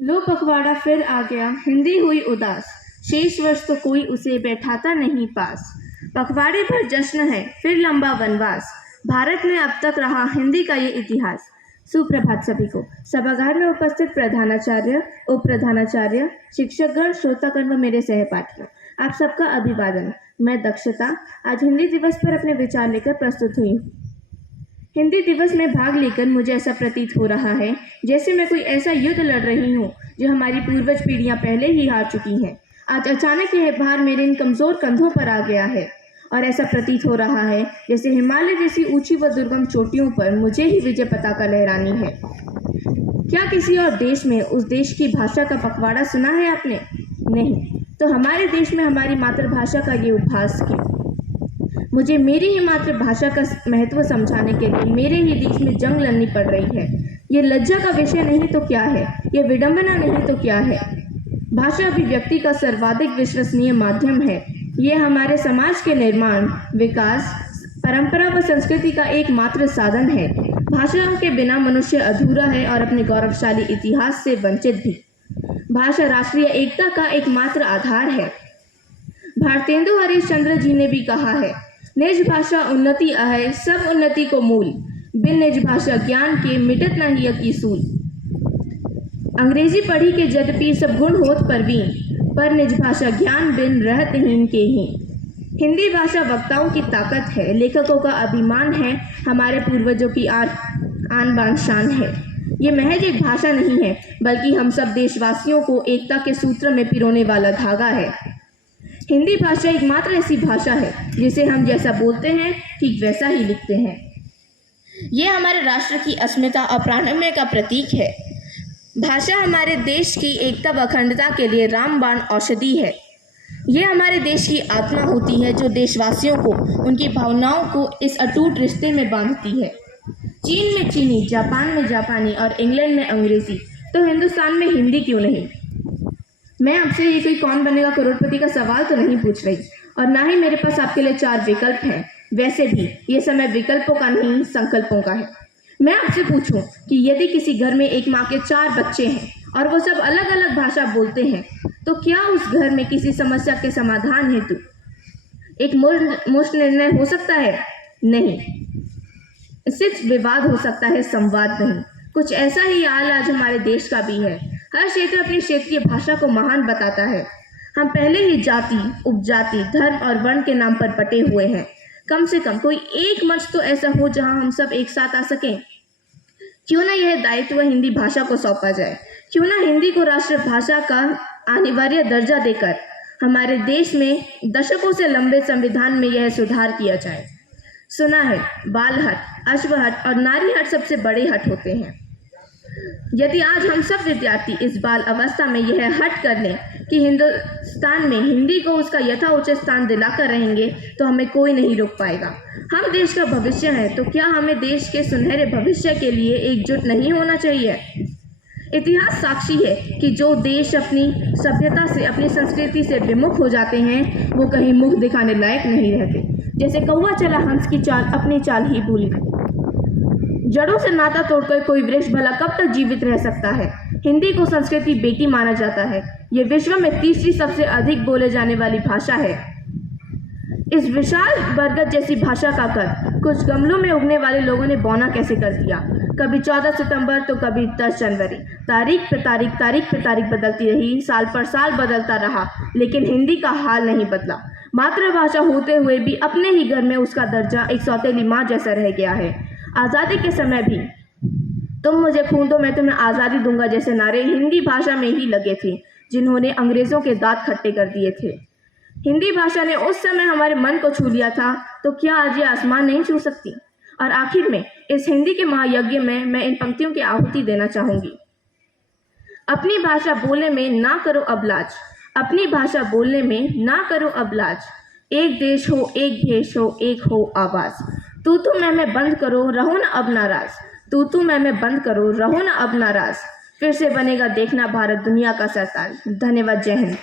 लो पखवाड़ा फिर आ गया, हिंदी हुई उदास, शेष वर्ष तो कोई उसे बैठाता नहीं पास। पखवाड़े पर जश्न है, फिर लंबा वनवास, भारत में अब तक रहा हिंदी का ये इतिहास। सुप्रभात सभी को। सभागार में उपस्थित प्रधानाचार्य, उप प्रधानाचार्य, शिक्षकगण, श्रोतागण व मेरे सहपाठियों, आप सबका अभिवादन। मैं दक्षता आज हिंदी दिवस पर अपने विचार लेकर प्रस्तुत हुई हूँ। हिंदी दिवस में भाग लेकर मुझे ऐसा प्रतीत हो रहा है जैसे मैं कोई ऐसा युद्ध लड़ रही हूँ जो हमारी पूर्वज पीढ़ियां पहले ही हार चुकी हैं। आज अचानक यह भार मेरे इन कमजोर कंधों पर आ गया है और ऐसा प्रतीत हो रहा है जैसे हिमालय जैसी ऊंची व दुर्गम चोटियों पर मुझे ही विजय पताका लहरानी है। क्या किसी और देश में उस देश की भाषा का पखवाड़ा सुना है आपने? नहीं, तो हमारे देश में हमारी मातृभाषा का ये उपहास क्यों? मुझे मेरी ही मातृभाषा का महत्व समझाने के लिए मेरे ही देश में जंग लड़नी पड़ रही है। ये लज्जा का विषय नहीं तो क्या है, ये विडंबना नहीं तो क्या है। भाषा अभिव्यक्ति का सर्वाधिक विश्वसनीय माध्यम है। ये हमारे समाज के निर्माण, विकास, परंपरा व संस्कृति का एकमात्र साधन है। भाषा के बिना मनुष्य अधूरा है और अपने गौरवशाली इतिहास से वंचित भी। भाषा राष्ट्रीय एकता का एकमात्र आधार है। भारतेंदु हरिश्चंद्र जी ने भी कहा है, निज भाषा उन्नति अहै, सब उन्नति को मूल, बिन निज भाषा ज्ञान के मिटत न हिय की सूल। अंग्रेजी पढ़ी के यद्यपि सब गुण होत परवीन, पर निज भाषा ज्ञान बिन रहत हीन के हीन। हिंदी भाषा वक्ताओं की ताकत है, लेखकों का अभिमान है, हमारे पूर्वजों की आन बान शान है। ये महज एक भाषा नहीं है, बल्कि हम सब देशवासियों को एकता के सूत्र में पिरोने वाला धागा है। हिंदी भाषा एकमात्र ऐसी भाषा है जिसे हम जैसा बोलते हैं ठीक वैसा ही लिखते हैं। ये हमारे राष्ट्र की अस्मिता और प्राणमय का प्रतीक है। भाषा हमारे देश की एकता व अखंडता के लिए रामबाण औषधि है। ये हमारे देश की आत्मा होती है जो देशवासियों को, उनकी भावनाओं को इस अटूट रिश्ते में बांधती है। चीन में चीनी, जापान में जापानी और इंग्लैंड में अंग्रेजी, तो हिंदुस्तान में हिंदी क्यों नहीं? मैं आपसे ये कोई कौन बनेगा करोड़पति का सवाल तो नहीं पूछ रही, और ना ही मेरे पास आपके लिए 4 विकल्प हैं। वैसे भी ये समय विकल्पों का नहीं, संकल्पों का है। मैं आपसे पूछूं कि यदि किसी घर में एक माँ के 4 बच्चे हैं और वो सब अलग अलग भाषा बोलते हैं, तो क्या उस घर में किसी समस्या के समाधान हेतु एक मुश्त निर्णय हो सकता है? नहीं, सिर्फ विवाद हो सकता है, संवाद नहीं। कुछ ऐसा ही हाल आज हमारे देश का भी है। हर क्षेत्र अपनी क्षेत्रीय भाषा को महान बताता है। हम पहले ही जाति, उपजाति, धर्म और वर्ण के नाम पर बटे हुए हैं। कम से कम कोई एक मंच तो ऐसा हो जहां हम सब एक साथ आ सकें। क्यों ना यह दायित्व हिंदी भाषा को सौंपा जाए? क्यों ना हिंदी को राष्ट्रभाषा का अनिवार्य दर्जा देकर हमारे देश में दशकों से लंबे संविधान में यह सुधार किया जाए। सुना है बाल हट, अश्व हट और नारी हट सबसे बड़े हट होते हैं। यदि आज हम सब विद्यार्थी इस बाल अवस्था में यह हट कर लें कि हिंदुस्तान में हिंदी को उसका यथाउचित स्थान दिलाकर रहेंगे, तो हमें कोई नहीं रोक पाएगा। हम देश का भविष्य हैं, तो क्या हमें देश के सुनहरे भविष्य के लिए एकजुट नहीं होना चाहिए? इतिहास साक्षी है कि जो देश अपनी सभ्यता से, अपनी संस्कृति से विमुख हो जाते हैं, वो कहीं मुख दिखाने लायक नहीं रहते। जैसे कौवा चला हंस की चाल, अपनी चाल ही भूल गए। जड़ों से नाता तोड़कर कोई वृक्ष भला कब तक जीवित रह सकता है? हिंदी को संस्कृति बेटी माना जाता है। ये विश्व में तीसरी सबसे अधिक बोले जाने वाली भाषा है। इस विशाल बरगद जैसी भाषा का कद कुछ गमलों में उगने वाले लोगों ने बौना कैसे कर दिया। कभी 14 सितंबर तो कभी 10 जनवरी, तारीख पे तारीख बदलती रही, साल पर साल बदलता रहा, लेकिन हिंदी का हाल नहीं बदला। मातृभाषा होते हुए भी अपने ही घर में उसका दर्जा एक सौतेली माँ जैसा रह गया है। आज़ादी के समय भी तुम मुझे खून दो मैं तुम्हें आज़ादी दूंगा जैसे नारे हिंदी भाषा में ही लगे थे, जिन्होंने अंग्रेजों के दांत खट्टे कर दिए थे। हिंदी भाषा ने उस समय हमारे मन को छू लिया था, तो क्या आज ये आसमान नहीं छू सकती? और आखिर में इस हिंदी के महायज्ञ में मैं इन पंक्तियों की आहुति देना चाहूंगी। अपनी भाषा बोलने में ना करो अब लाज, अपनी भाषा बोलने में ना करो अब लाज। एक देश हो, एक भेष हो, एक हो आवाज। तू मैं बंद करो, रहो ना अब नाराज। तू मैं बंद करो, रहो ना अब नाराज। फिर से बनेगा देखना भारत दुनिया का सरताज। धन्यवाद। जय हिंद।